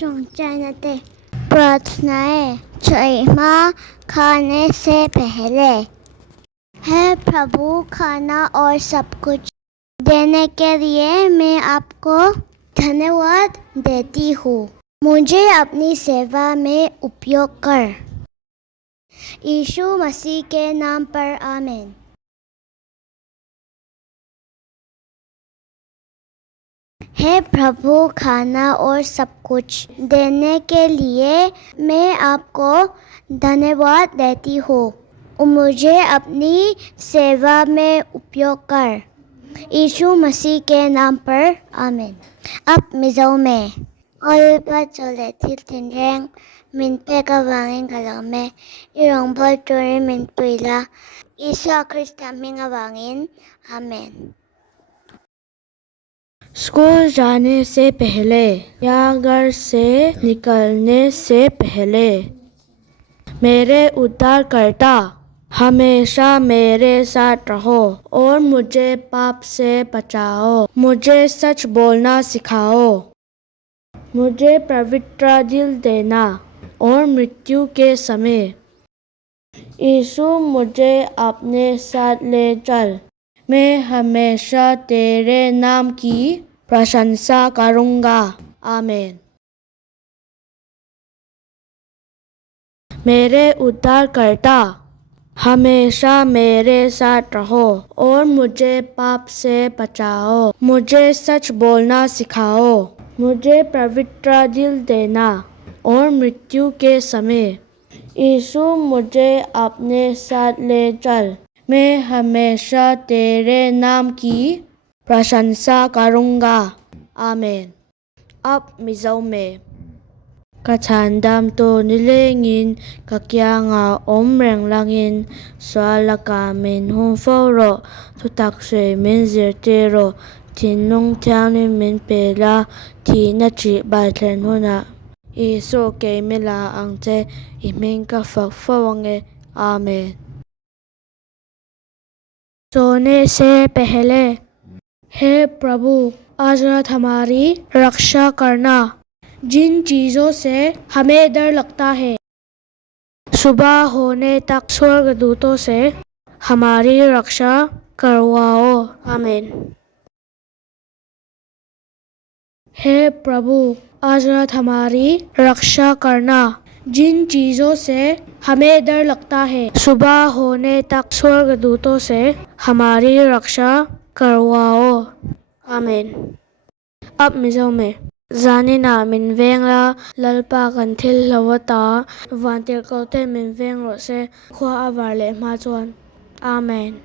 चौंचानते प्रार्थनाएं चईमा खाने से पहले। हे प्रभु, खाना और सब कुछ देने के लिए मैं आपको धन्यवाद देती हूँ। मुझे अपनी सेवा में उपयोग कर। यीशु मसीह के नाम पर आमीन। हे प्रभु, खाना और सब कुछ देने के लिए मैं आपको धन्यवाद देती हूँ। मुझे अपनी सेवा में उपयोग कर। यीशु मसीह के नाम पर आमीन। Up mizaw me. All but so let it tinreng min peka wangin kalame. Irong bol turi min puila. Isa Krista minga wangin. Amen. School जाने से पहले या घर से निकलने से पहले मेरे उद्धारकर्ता हमेशा मेरे साथ रहो और मुझे पाप से बचाओ। मुझे सच बोलना सिखाओ। मुझे पवित्र दिल देना और मृत्यु के समय यीशु मुझे अपने साथ ले चल। मैं हमेशा तेरे नाम की प्रशंसा करूँगा। आमीन। मेरे उद्धारकर्ता हमेशा मेरे साथ रहो और मुझे पाप से बचाओ। मुझे सच बोलना सिखाओ। मुझे पवित्र दिल देना और मृत्यु के समय यीशु मुझे अपने साथ ले चल। मैं हमेशा तेरे नाम की प्रशंसा करूँगा। आमीन। अब मिजाw me. Kachandam to nilengin kakyanga omreng langin swalaka min humforo tutakse min zirtero tinung tiangni min pela ti nachi batlen huna iso ke mila angte imin ka fakfawange. Amen. सोने से पहले हे प्रभु, आज रात हमारी रक्षा करना। जिन चीज़ों से हमें डर लगता है सुबह होने तक स्वर्गदूतों से हमारी रक्षा करवाओ। आमीन। हे प्रभु, आज रात हमारी रक्षा करना। जिन चीज़ों से हमें डर लगता है सुबह होने तक स्वर्गदूतों से हमारी रक्षा करवाओ। आमीन। अब मिजाw me. Zanina min vengla lalpa kan thil lawata vantir kaute min veng ro se khwa awarle ma chuan. Amen.